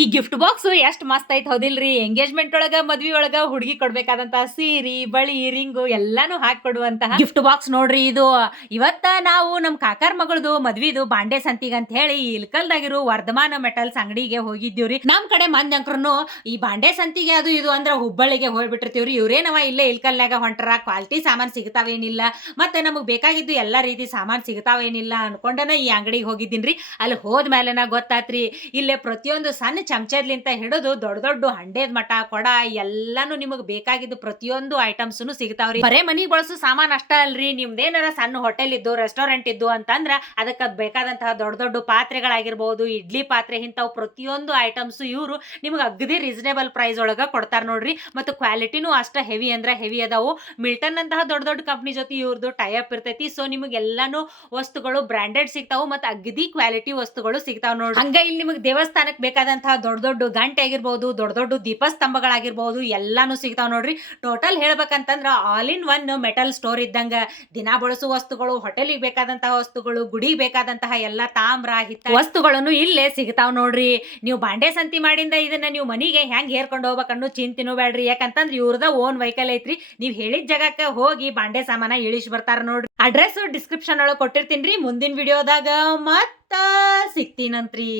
ಈ gift box ಎಷ್ಟ್ ಮಸ್ತ್ ಐತ್ ಹೌದಿಲ್ರಿ. ಎಂಗೇಜ್ಮೆಂಟ್ ಒಳಗ ಮದ್ವಿ ಒಳಗ ಹುಡುಗಿ ಕೊಡ್ಬೇಕಾದಂತ ಸೀರಿ ಬಳಿ ರಿಂಗು ಎಲ್ಲಾನು ಹಾಕಿ ಕೊಡುವಂತಹ ಗಿಫ್ಟ್ ಬಾಕ್ಸ್ ನೋಡ್ರಿ ಇದು. ಇವತ್ತ ನಾವು ನಮ್ ಕಾಕಾರ್ ಮಗಳದು ಮದ್ವಿದು ಬಾಂಡೆ ಸಂತಿಗ್ ಅಂತ ಹೇಳಿ ಇಲ್ಕಲ್ದಾಗಿರೋ ವರ್ಧಮಾನ ಮೆಟಲ್ಸ್ ಅಂಗಡಿಗೆ ಹೋಗಿದ್ದೀವ್ರಿ. ನಮ್ ಕಡೆ ಮಂದಿ ಅಂಕ್ರನು ಈ ಬಾಂಡೆ ಸಂತಿಗೆ ಅದು ಇದು ಅಂದ್ರ ಹುಬ್ಬಳ್ಳಿಗೆ ಹೋಗ್ಬಿಟ್ಟಿರ್ತೀವ್ರಿ. ಇವ್ರೇನವ ಇಲ್ಲೇ ಇಲ್ಕಲ್ನಾಗ ಹೊಂಟ್ರ ಕ್ವಾಲಿಟಿ ಸಾಮಾನ್ ಸಿಗ್ತಾವೇನಿಲ್ಲ ಮತ್ತೆ ನಮಗ್ ಬೇಕಾಗಿದ್ದು ಎಲ್ಲಾ ರೀತಿ ಸಾಮಾನ್ ಸಿಗ್ತಾವೇನಿಲ್ಲ ಅನ್ಕೊಂಡನ ಈ ಅಂಗಡಿಗೆ ಹೋಗಿದ್ದೀನ್ರಿ. ಅಲ್ಲಿ ಹೋದ್ಮೇಲೆನ ಗೊತ್ತಾತ್ರಿ ಇಲ್ಲೇ ಪ್ರತಿಯೊಂದು ಸಣ್ಣ ಚಮಚದ್ಲಿಂತ ಹಿಡಿದು ದೊಡ್ಡ ದೊಡ್ಡ ಹಂಡೇದ್ ಮಠ ಕೊಡ ಎಲ್ಲಾನು ನಿಮಗ್ ಬೇಕಾಗಿದ್ದು ಪ್ರತಿಯೊಂದು ಐಟಮ್ಸ್ನು ಸಿಗ್ತಾವ್ರಿ. ಬರೇ ಮನಿಗ್ ಬಳಸೋ ಸಾಮಾನ್ ಅಷ್ಟ ಅಲ್ರಿ, ನಿಮ್ದೇನಾರ ಸಣ್ಣ ಹೋಟೆಲ್ ಇದ್ದು ರೆಸ್ಟೋರೆಂಟ್ ಇದ್ದು ಅಂತಂದ್ರ ಅದಕ್ಕ ಬೇಕಾದಂತಹ ದೊಡ್ಡ ದೊಡ್ಡ ಪಾತ್ರೆಗಳಾಗಿರ್ಬಹುದು, ಇಡ್ಲಿ ಪಾತ್ರೆ ಇಂತಾವ್ ಪ್ರತಿಯೊಂದು ಐಟಮ್ಸ್ ಇವ್ರು ನಿಮ್ಗೆ ಅಗದಿ ರೀಸನೇಬಲ್ ಪ್ರೈಸ್ ಒಳಗ ಕೊಡ್ತಾರ ನೋಡ್ರಿ. ಮತ್ತು ಕ್ವಾಲಿಟಿನೂ ಅಷ್ಟ ಹೆವಿ ಅಂದ್ರ ಹೆವಿ ಅದಾವು. ಮಿಲ್ಟನ್ ಅಂತಹ ದೊಡ್ಡ ದೊಡ್ಡ ಕಂಪ್ನಿ ಜೊತೆ ಇವ್ರದ್ದು ಟೈ ಅಪ್ ಇರ್ತೈತಿ. ಸೊ ನಿಮಗೆ ಎಲ್ಲಾನು ವಸ್ತುಗಳು ಬ್ರಾಂಡೆಡ್ ಸಿಗ್ತಾವು ಮತ್ತೆ ಅಗದಿ ಕ್ವಾಲಿಟಿ ವಸ್ತುಗಳು ಸಿಗ್ತಾವ ನೋಡ್ರಿ. ಹಂಗ ಇಲ್ಲಿ ನಿಮಗೆ ದೇವಸ್ಥಾನಕ್ಕೆ ಬೇಕಾದಂತಹ ದೊಡ್ಡ ದೊಡ್ಡ ಗಂಟೆ ಆಗಿರ್ಬಹುದು, ದೊಡ್ಡ ದೊಡ್ಡ ದೀಪಸ್ತಂಭಗಳಾಗಿರ್ಬಹುದು ಎಲ್ಲಾನು ಸಿಗ್ತಾವ ನೋಡ್ರಿ. ಟೋಟಲ್ ಹೇಳ್ಬೇಕಂತಂದ್ರ all in one metal store ಇದ್ದಂಗ ದಿನಾ ಬಳಸುವ ವಸ್ತುಗಳು, ಹೋಟೆಲಿಗೆ ಬೇಕಾದಂತಹ ವಸ್ತುಗಳು, ಗುಡಿಗೆ ಬೇಕಾದಂತಹ ಎಲ್ಲಾ ತಾಮ್ರ ಹಿತ್ತ ವಸ್ತುಗಳನ್ನು ಇಲ್ಲೇ ಸಿಗ್ತಾವ್ ನೋಡ್ರಿ. ನೀವು ಬಾಂಡೆ ಸಂತಿ ಮಾಡಿಂದ ಇದನ್ನ ನೀವು ಮನಿಗೆ ಹೆಂಗ್ ಹೇರ್ಕೊಂಡು ಹೋಗ್ಬೇಕನ್ನೋ ಚಿಂತಿನೂ ಬೇಡ್ರಿ. ಯಾಕಂತಂದ್ರ ಇವ್ರದ ಓನ್ ವೆಹಿಕಲ್ ಐತ್ರಿ. ನೀವ್ ಹೇಳಿದ ಜಾಗಕ್ಕ ಹೋಗಿ ಬಾಂಡೆ ಸಾಮಾನ ಇಳಿಸಿ ಬರ್ತಾರ ನೋಡ್ರಿ. ಅಡ್ರೆಸ್ ಡಿಸ್ಕ್ರಿಪ್ಷನ್ ಒಳಗೆ ಕೊಟ್ಟಿರ್ತೀನಿ. ಮುಂದಿನ ವಿಡಿಯೋದಾಗ ಮತ್ತ ಸಿಗ್ತೀನಂತ್ರಿ.